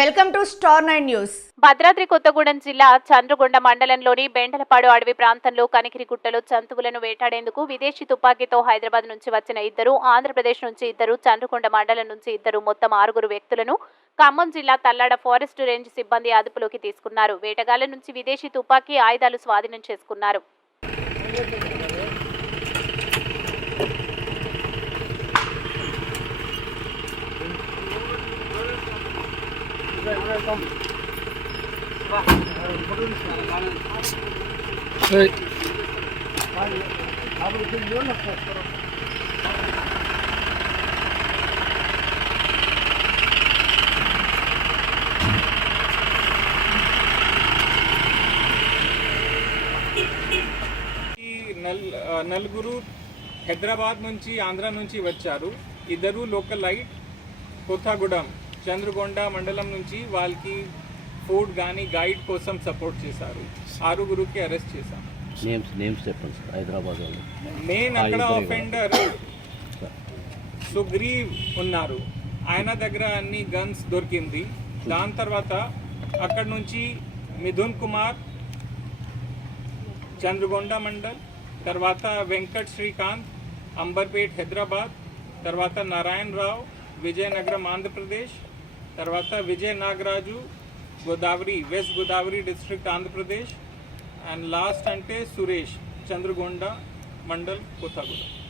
Welcome to star 9 news. Bhadradri Kothagudem జిల్లా చంద్రగొండ మండలంలోని బెండలపాడు అడవి ప్రాంతంలో కనికిరిగుట్టలో జంతువులను వేటాడేందుకు విదేశీ తుపాకీతో హైదరాబాద్ నుంచి వచ్చిన ఇద్దరు, ఆంధ్రప్రదేశ్ నుంచి ఇద్దరు, చంద్రగొండ మండలం నుంచి ఇద్దరు, మొత్తం 6 వ్యక్తులను ఖమ్మం జిల్లా తల్లాడ ఫారెస్ట్ రేంజ్ సిబ్బంది అదుపులోకి తీసుకున్నారు. వేటగాళ్ల నుంచి విదేశీ తుపాకీ ఆయుధాలు స్వాధీనం చేసుకున్నారు. నలుగురు హైదరాబాద్ నుంచి ఆంధ్ర నుంచి వచ్చారు. ఇద్దరు లోకల్ లైట్ కొత్తగూడెం చంద్రగొండ మండలం నుంచి వాళ్ళకి ఫుడ్ కానీ గైడ్ కోసం సపోర్ట్ చేశారు. 6గురికి అరెస్ట్ చేశాం. నేమ్స్ చెప్పండి. హైదరాబాద్ వాళ్ళు మెయిన్ అక్కడ ఆఫెండర్ సుగ్రీవ్ ఉన్నారు. ఆయన దగ్గర అన్ని గన్స్ దొరికింది. దాని తర్వాత అక్కడ నుంచి మిథున్ కుమార్ చంద్రగొండ మండల్, తర్వాత వెంకట్ శ్రీకాంత్ అంబర్పేట్ హైదరాబాద్, తర్వాత నారాయణ రావు విజయనగరం ఆంధ్రప్రదేశ్, తర్వాత Vijaya Nagaraju Godavari west Godavari district Andhra Pradesh, and last అంటే సురేష్ చంద్రగొండ మండల్ కొత్తగూడెం.